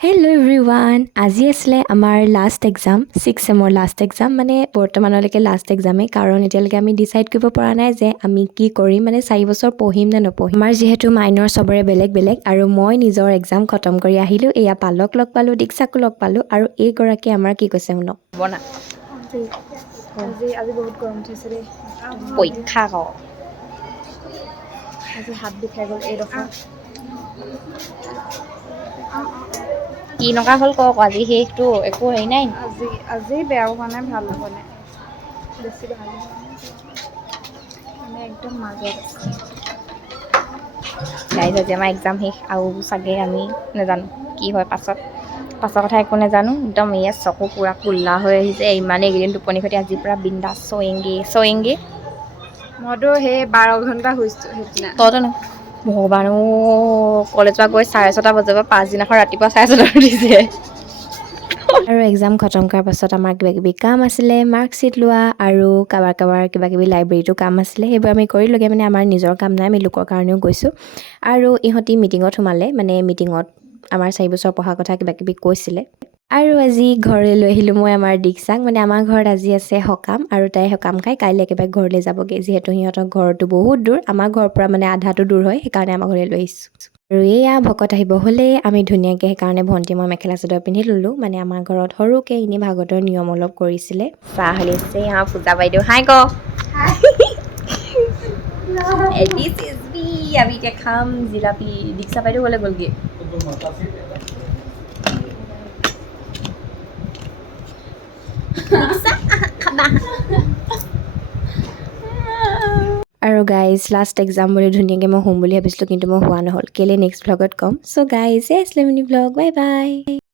hello' everyone আজি আছিলে আমাৰ লাষ্ট এক্সাম 6 ছেমৰ লাষ্ট এক্সাম মানে বৰ্তমানলৈকে লাষ্ট এক্সামেই কাৰণ এতিয়ালৈকে আমি ডিচাইড কৰিব পৰা নাই যে আমি কি কৰিম মানে 4 বছৰ পঢ়িম নে নপঢ়িম আমাৰ যিহেতু মাইনৰ চবৰে বেলেগ বেলেগ আৰু মই নিজৰ এক্সাম খতম কৰি আহিলোঁ এয়া পালক লগ পালোঁ দীক্ষাকো লগ পালোঁ আৰু এইগৰাকী আমাৰ কি কৈছে শুনক বনা আজি বহুত গৰম উঠিছে দেই পৰীক্ষা ক আজি হাত বিষাই গ'ল এইডোখৰ কি নকা হ'ল কওক আজি শেষটো একো হেৰি নাই আজি বেয়াও হোৱা নাই ভালো হোৱা নাই বেছি ভাল হোৱা নাই মানে একদম মাজত আছে গাইজ আজি আমাৰ এক্সাম শেষ আৰু চাগে আমি নাজানো কি হয় পাছৰ কথা একো নাজানো একদম এয়া চকু পূৰা কোল্লা হৈ আহিছে ইমানেই এইকেইদিন টোপনি খতি আজিৰ পৰা বিন্দাছ চয়েংগে মইতো সেই 12 ঘণ্টা শুইছোঁ সেইদিনা তইতো ন ভগৱানো কলেজৰ পৰা গৈ 6:30 বজাৰ পৰা পাছদিনাখন ৰাতিপুৱা 6:30 উঠিছে আৰু এক্সাম খতম কৰাৰ পাছত আমাৰ কিবাকিবি কাম আছিলে মাৰ্কশ্বিট লোৱা আৰু কাৰোবাৰ কিবাকিবি লাইব্ৰেৰীটো কাম আছিলে সেইবোৰ আমি কৰিলোঁগৈ মানে আমাৰ নিজৰ কাম নাই আমি লোকৰ কাৰণেও গৈছোঁ আৰু ইহঁতি মিটিঙত সোমালে মানে মিটিঙত আমাৰ 4 বছৰ পঢ়া কথা কিবাকিবি কৈছিলে আৰু আজি ঘৰলৈ লৈ আহিলোঁ মই আমাৰ দীক্ষাক মানে আমাৰ ঘৰত আজি আছে সকাম আৰু তাই সকাম খাই কাইলৈ একেবাৰে ঘৰলৈ যাবগৈ যিহেতু সিহঁতৰ ঘৰটো বহুত দূৰ আমাৰ ঘৰৰ পৰা মানে আধাটো দূৰ হয় সেইকাৰণে আমাৰ ঘৰলৈ লৈ আহিছোঁ আৰু এয়া ভকত আহিব হ'লেই আমি ধুনীয়াকৈ সেইকাৰণে ভণ্টি মই মেখেলা চাদৰ পিন্ধি ল'লোঁ মানে আমাৰ ঘৰত সৰুকৈ এনেই ভাগৱতৰ নিয়ম অলপ কৰিছিলে চাহ হ'লিছে পূজা বাইদেউ হাই ক আমি এতিয়া খাম জিলাপি দীক্ষা বাইদেউ গ'লে গ'লগৈ আৰু গাইজ লাষ্ট এক্সাম বুলি ধুনীয়াকৈ মই শুম বুলি ভাবিছিলোঁ কিন্তু মই হোৱা নহ'ল কেলৈ নেক্সট ভ্লগত ক'ম চ' গাইজ আছিলে মিনি ভ্লগ বাই বাই